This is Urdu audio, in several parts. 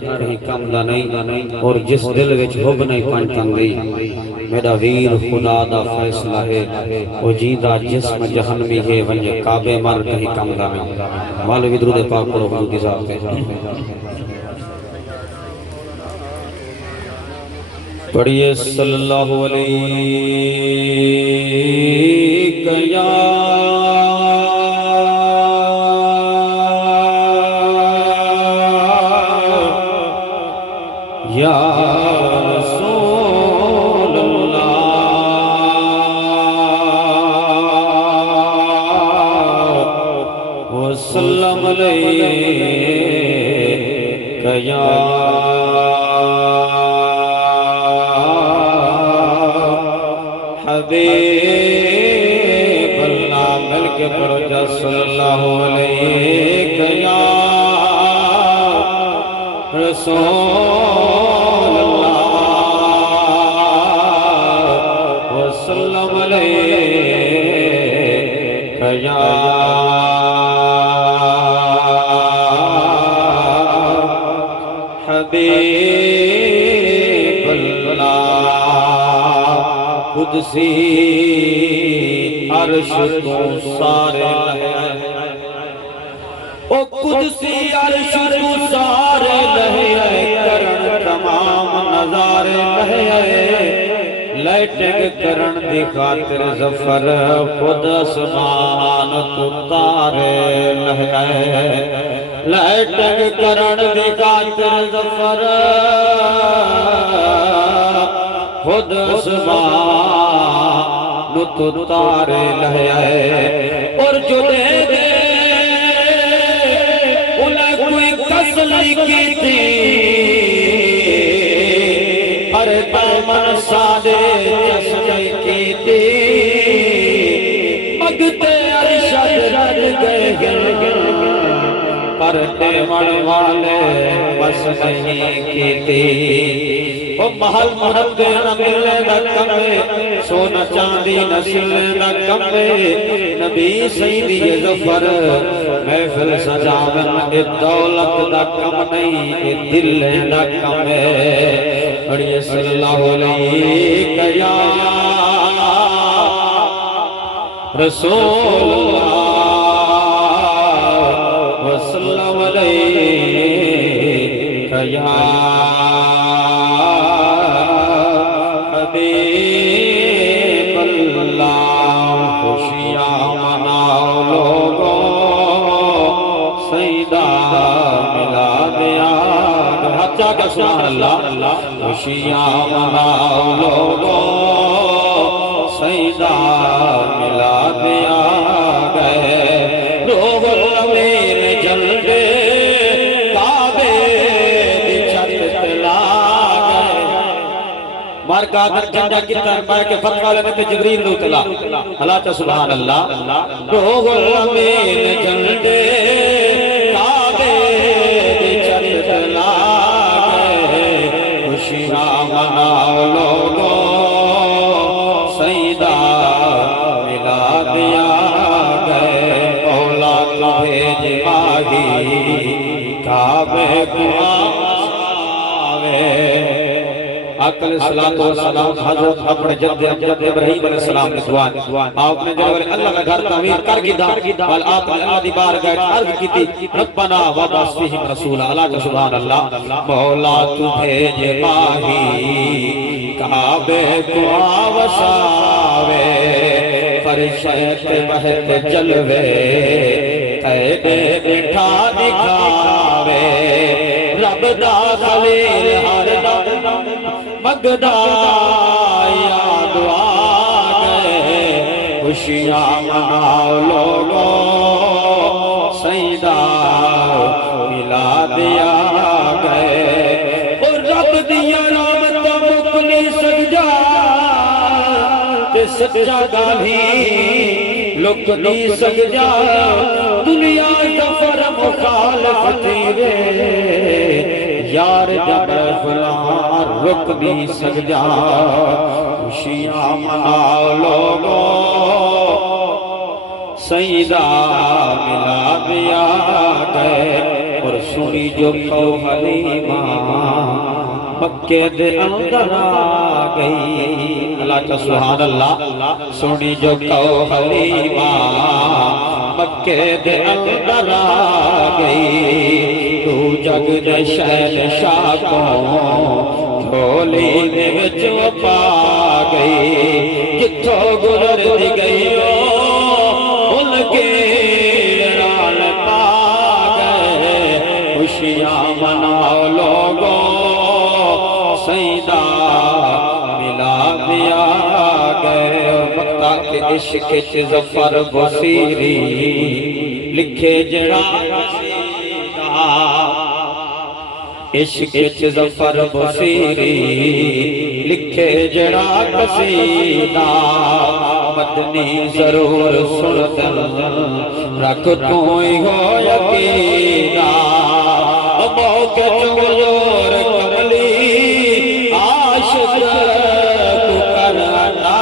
کہیں کم دا نہیں اور جس دل وچ حب نہیں پنٹن گئی میرا ویر خدا دا فیصلہ ہے او جیندہ جسم جہنمی ہے ونجے کعبے مر کہیں کم دا نہیں مولوی درود پاک پڑھو حضور کی ذات پہ پڑھیے صلی اللہ علیہ یا رسول اللہ وسلم علیک یا حبیب اللہ مل کے پڑھو جا صلی اللہ علیہ یا رسول اللہ وسلم علیہ یا حبیب اللہ قدسی عرش تو سارے لہے او قدسی عرش تو سارے لہے کرن تمام نظارے لہے لائٹنگ کرن دی خاطر ظفر خود اسمان تو تارے لہے لائٹنگ کرن دی خاطر ظفر خود اسمان تو تارے لہے اور جو دے دے انہیں کوئی قسم کی تھی ہر دامن سادے چشم کی تھی مگتے ارشد رد گئے پر دیمن والے بس نہیں کی تھی وہ محل مرد نہ ملے نہ کمے سونا چاندی نسل نہ کمے نبی سیدی ظفر محفل سجاون دولت نہ کم نہیں دل نہ کمے بڑی صلی اللہ علیہ یا رسول اللہ وسلم علیہ یا حبیب اللہ خوشیاں مناؤ لوگوں سیدہ میلاد یاد حجہ کا سبحان اللہ خوشیاں مناؤ لوگوں سیدہ میلاد یاد ہے روح الامین جلدے کعبے دی چھت تلا گئے مارکا در جنجا کتر مار کے فتوہ لنے پہ جبریل دو تلا اللہ تا سبحان اللہ روح الامین جلدے کعبے دی چھت تلا گئے خوشیاں مناؤ لوگوں سیدہ میلاد یاد ہے مولا کو بھیج ماہی کعبے کو آوے اکل صلاة والسلام حضرت اپنے جد ابراہیم علیہ السلام نے دعا آپ نے جو اللہ کا گھر تعمیر کر گی دا بل آپ نے آدھی بار گئے عرض کی تھی ربنا وبعث فیہم رسولا اللہ کا سبحان اللہ مولا تو بھیج ماہی کعبے کو آوساوے فرشت بہت جلوے قیدے بٹھا دکھاوے رب دا خلیل ہر دم مگدہ یاد آگئے خوشیاں مناؤ لوگوں سیدہ میلاد آگئے اور رب دیا رحمت مکلی سجدہ سچا گالی لک نہیں سجدہ دنیا کفر مخالف تیرے یار جب فلان رک نہیں سجدہ خوشیاں مناؤ لوگوں سیدہ میلاد آ گئے اور سنی جو کو حلیمہ مکے دے اندر آ گئی اللہ کا سبحان اللہ سنی جو کو حلیمہ مکے دے اندر آ گئی تو جگ دے شہنشاہ کو جھولی دے وچ پا گئی جتھوں گزر دی گئی ان کے رال پا گئے خوشیاں مناؤ لوگوں سیدہ ملا دیا گئے مکہ کے عشق چ ظفر بصیری لکھے جڑا عشق چ ظفر بصیری لکھے جڑا قصیدہ مدنی ضرور سن رکھ تو ہی ہو یقینہ موقع چور کملی عاشق کو کر عطا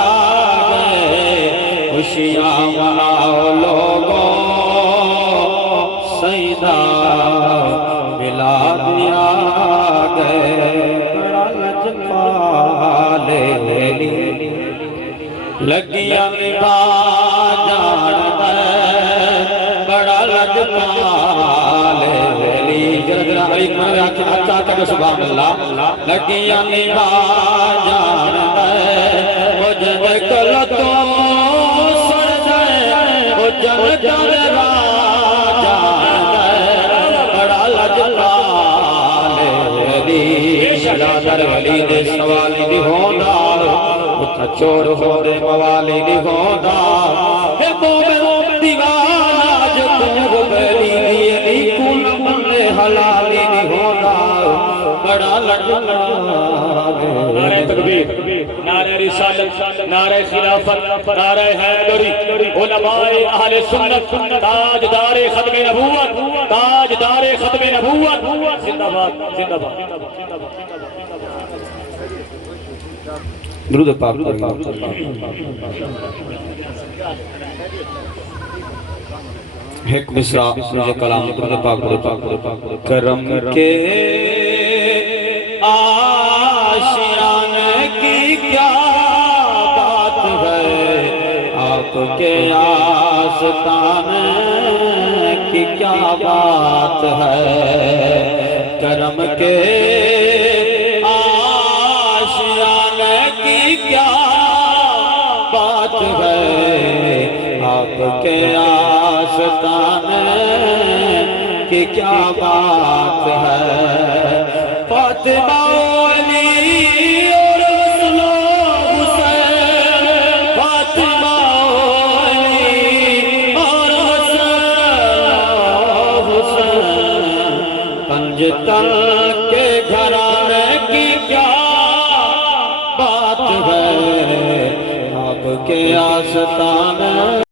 گئے خوشیاں مناؤ لوگوں سیدہ ملا دیا گئے بڑا لجپال لگیا نبھا جان بڑا لجپال سبحان اللہ لگیا نبھا جان وہ جن کل تو سر جائے وہ جن کل بڑا لجپال شہزادہ ولی دے سوالی دی ہوندا اتھا چور ہو دے موالی دی ہوندا اے مومن دیوانا جو تنگ بلی دی کون من حلالی دی ہوندا بڑا لجپال نعرہ تکبیر نعرہ رسالت نعرہ خلافت نعرہ حیدری علماء اہل سنت تاجدار ختم نبوت تاجدار ختم نبوت زندہ باد زندہ باد درود پاک ایک مصرع مجھے کلام درود پاک کرم کے آشیان کی کیا بات ہے آپ کے آستان کی کیا بات ہے کرم کے آشیان کی کیا بات ہے آپ کے آستان کی کیا بات ہے فاطمہ علی اور حسن و حسین فاطمہ علی اور حسن و حسین پنجتن کے گھرانے کی کیا بات ہے آپ کے آستان